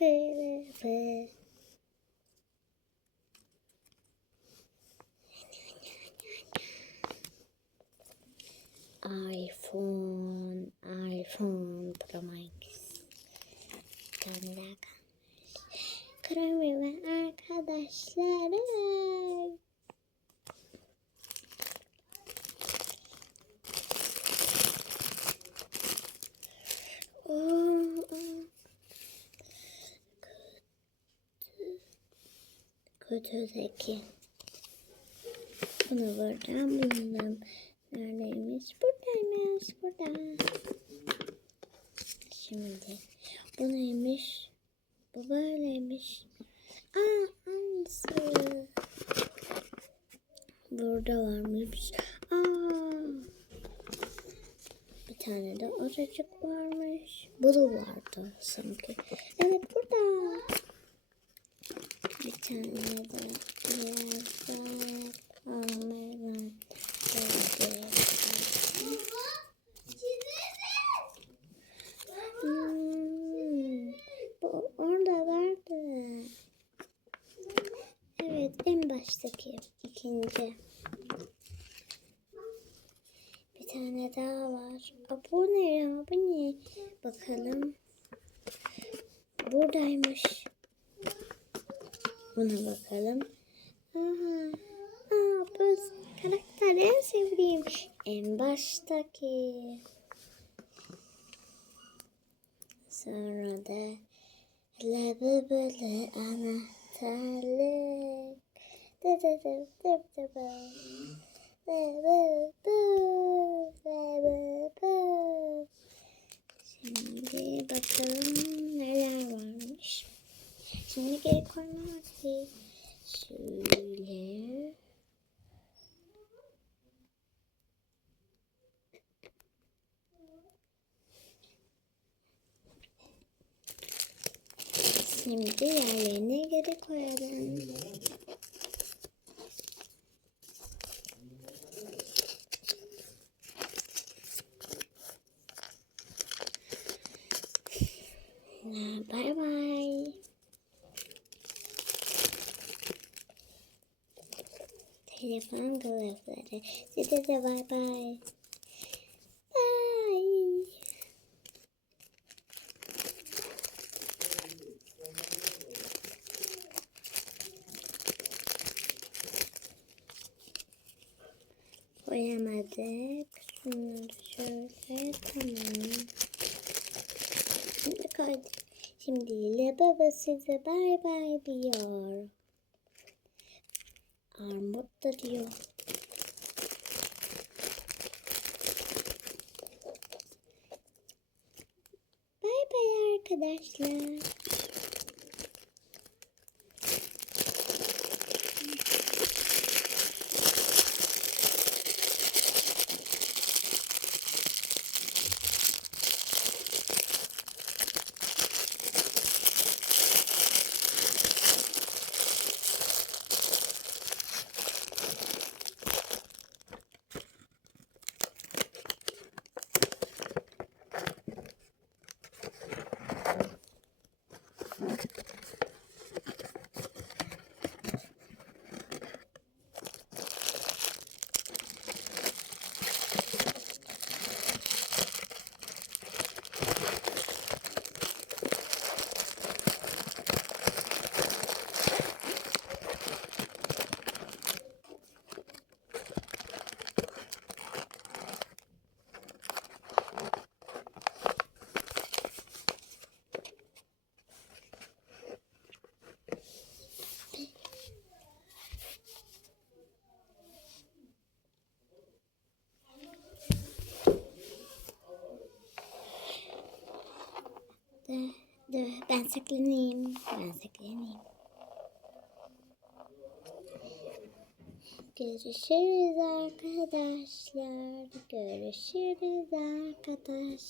Kılıfı. iPhone, iPhone Pro Max. Kutudaki. Bunu buradan buldum. Neredeymiş? Buradaymış. Burada. Şimdi bu neymiş? Bu böyleymiş. Aa aynısı. Burada varmış. Aa. Bir tane de aracık varmış. Bu da vardı sanki. Evet burada. Tane de yazar. Almayan. Hmm, bu orada vardı. Evet en baştaki ikinci. Bir tane daha var. Aa, bu ne ya? Bu ne? Bakalım. Buradaymış. Buna bakalım. Aha. Aa, bu karakter en sevdiğim. En baştaki. Sonra da lebebele anahtarlık. Dı dı dı dı dı dı. Lebebe, lebebe. Şimdi bakalım neler varmış. Şimdi geri koyma Şimdi yerlerine geri koyalım. Bye bye. Telefon kılıfları. Size de bye bye. Koyamadık. Şunları şöyle tamam. Şimdi koyduk. Şimdi ile baba size bay bay diyor. Armut da diyor. Bay bay arkadaşlar. Ben saklanayım. Ben saklanayım. Görüşürüz arkadaşlar. Görüşürüz arkadaşlar.